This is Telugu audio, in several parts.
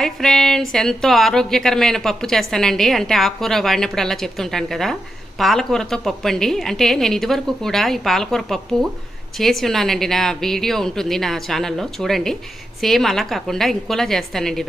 హాయ్ ఫ్రెండ్స్, ఎంతో ఆరోగ్యకరమైన పప్పు చేస్తానండి. అంటే ఆకుకూర వాడినప్పుడు అలా చెప్తుంటాను కదా. పాలకూరతో పప్పు అండి. అంటే నేను ఇదివరకు కూడా ఈ పాలకూర పప్పు చేసి ఉన్నానండి. నా వీడియో ఉంటుంది నా ఛానల్లో, చూడండి. సేమ్ అలా కాకుండా ఇంకోలా చేస్తానండి.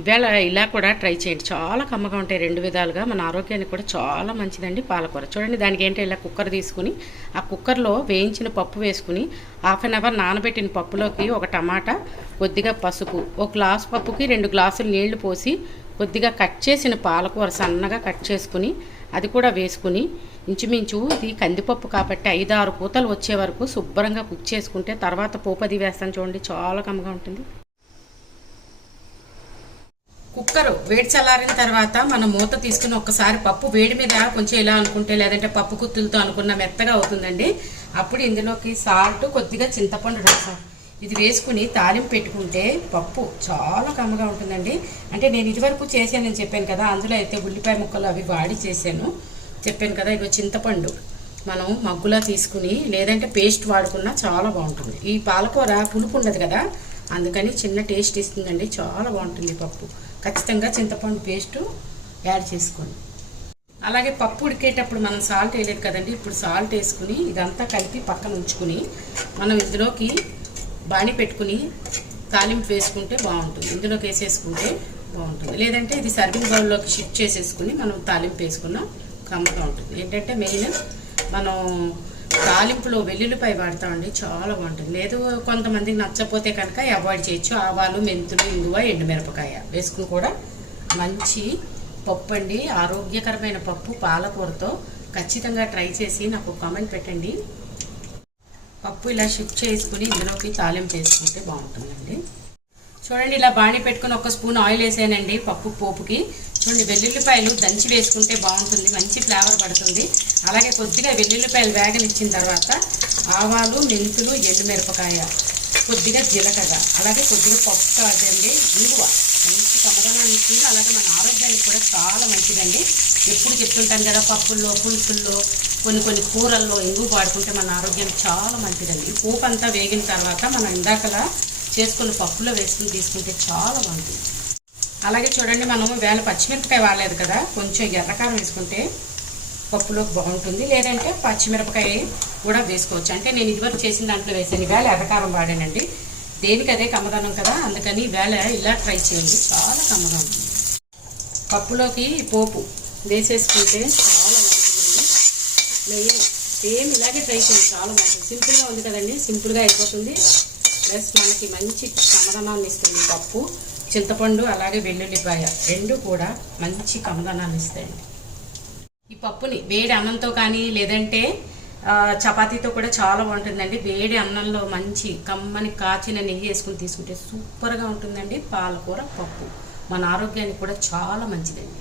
ఈవేళ ఇలా కూడా ట్రై చేయండి. చాలా కమ్మగా ఉంటాయి రెండు విధాలుగా. మన ఆరోగ్యానికి కూడా చాలా మంచిదండి పాలకూర. చూడండి, దానికి ఏంటో ఇలా కుక్కర్ తీసుకుని ఆ కుక్కర్లో వేయించిన పప్పు వేసుకుని హాఫ్ అన్ అవర్ నానబెట్టిన పప్పులోకి ఒక టమాటా, కొద్దిగా పసుపు, ఒక గ్లాసు పప్పుకి 2 గ్లాసులు నీళ్లు పోసి కొద్దిగా కట్ చేసిన పాలకూర సన్నగా కట్ చేసుకుని అది కూడా వేసుకుని ఇంచుమించు ఇది కందిపప్పు కాబట్టి 5-6 కూతలు వచ్చే వరకు శుభ్రంగా కుక్ చేసుకుంటే తర్వాత పోపది వేస్తాను. చూడండి, చాలా కమ్మగా ఉంటుంది. కుక్కరు వేడి చల్లారిన తర్వాత మనం మూత తీసుకుని ఒక్కసారి పప్పు వేడి మీద కొంచెం ఇలా అనుకుంటే, లేదంటే పప్పు కుత్తులతో అనుకున్న మెత్తగా అవుతుందండి. అప్పుడు ఇందులోకి సాల్ట్, కొద్దిగా చింతపండు రసం ఇది వేసుకుని తాలింపు పెట్టుకుంటే పప్పు చాలా కమ్మగా ఉంటుందండి. అంటే నేను ఇదివరకు చేశానని చెప్పాను కదా, అందులో అయితే ఉల్లిపాయ ముక్కలు అవి వాడి చేశాను చెప్పాను కదా. ఇగో చింతపండు మనం మగ్గులా తీసుకుని లేదంటే పేస్ట్ వాడుకున్నా చాలా బాగుంటుంది. ఈ పాలకూర పులుపు ఉండదు కదా, అందుకని చిన్న టేస్ట్ ఇస్తుందండి. చాలా బాగుంటుంది పప్పు. ఖచ్చితంగా చింతపండు పేస్టు యాడ్ చేసుకోండి. అలాగే పప్పు ఉడికేటప్పుడు మనం సాల్ట్ వేయలేదు కదండి. ఇప్పుడు సాల్ట్ వేసుకుని ఇదంతా కలిపి పక్కన ఉంచుకుని మనం ఇందులోకి బాణీ పెట్టుకుని తాలింపు వేసుకుంటే బాగుంటుంది. ఇందులోకి వేసేసుకుంటే బాగుంటుంది. లేదంటే ఇది సర్వింగ్ బౌల్లోకి షిఫ్ట్ చేసేసుకుని మనం తాలింపు వేసుకున్నా కమ్మగా ఉంటుంది. ఏంటంటే మెయిన్ మనం తాలింపులో వెల్లుల్లిపాయ వాడతామండి, చాలా బాగుంటుంది. లేదు కొంతమందికి నచ్చపోతే కనుక అవాయిడ్ చేయొచ్చు. ఆవాలు, మెంతులు, ఇంగువ, ఎండుమిరపకాయ వేసుకుని కూడా మంచి పప్పు అండి. ఆరోగ్యకరమైన పప్పు పాలకూరతో ఖచ్చితంగా ట్రై చేసి నాకు కామెంట్ పెట్టండి. పప్పు ఇలా షిఫ్ట్ చేసుకుని ఇందులోకి తాలింపు వేసుకుంటే బాగుంటుందండి. చూడండి, ఇలా బాణీ పెట్టుకుని 1 స్పూన్ ఆయిల్ వేసానండి పప్పు పోపుకి. చూడండి, వెల్లుల్లిపాయలు దంచి వేసుకుంటే బాగుంటుంది, మంచి ఫ్లేవర్ పడుతుంది. అలాగే కొద్దిగా వెల్లుల్లిపాయలు వేగనిచ్చిన తర్వాత ఆవాలు, మెంతులు, ఎండుమిరపకాయ, కొద్దిగా జీలకర్ర, అలాగే కొద్దిగా పప్పు కాదండి, ఇంగువ మంచి కమదనాన్ని ఇస్తుంది. అలాగే మన ఆరోగ్యానికి కూడా చాలా మంచిదండి. ఎప్పుడు చెప్తుంటాను కదా, పప్పుల్లో, పులుసుల్లో, కొన్ని కూరల్లో ఇంగువ వాడుకుంటే మన ఆరోగ్యానికి చాలా మంచిదండి. ఈ పోపు అంతా వేగిన తర్వాత మనం ఇందాకలా చేసుకుని పప్పులో వేసుకుని తీసుకుంటే చాలా బాగుంటుంది. అలాగే చూడండి, మనము వేళ పచ్చిమిరపకాయ వాడలేదు కదా, కొంచెం ఎర్రకారం వేసుకుంటే పప్పులోకి బాగుంటుంది. లేదంటే పచ్చిమిరపకాయ కూడా వేసుకోవచ్చు. అంటే నేను ఇదివరకు చేసిన దాంట్లో వేసాను, వేళ ఎర్రకారం వాడానండి. దేనికి అదే కమ్మదనం కదా, అందుకని వేళ ఇలా ట్రై చేయండి, చాలా కమ్మగా ఉంటుంది. పప్పులోకి పోపు వేసేసుకుంటే చాలా బాగుంటుందండి. మెయిన్ సేమ్ ఇలాగే ట్రై చేయండి, చాలా బాగుంటుంది. సింపుల్గా ఉంది కదండి, సింపుల్గా అయిపోతుంది. ప్లస్ మనకి మంచి కమ్మదనాన్ని ఇస్తుంది పప్పు. చింతపండు అలాగే వెల్లుల్లిపాయ రెండు కూడా మంచి కమ్మదనాన్ని ఇస్తాయండి. ఈ పప్పుని వేడి అన్నంతో కానీ లేదంటే చపాతీతో కూడా చాలా బాగుంటుందండి. వేడి అన్నంలో మంచి కమ్మని కాచిన నెయ్యి వేసుకుని తీసుకుంటే సూపర్గా ఉంటుందండి పాలకూర పప్పు. మన ఆరోగ్యానికి కూడా చాలా మంచిదండి.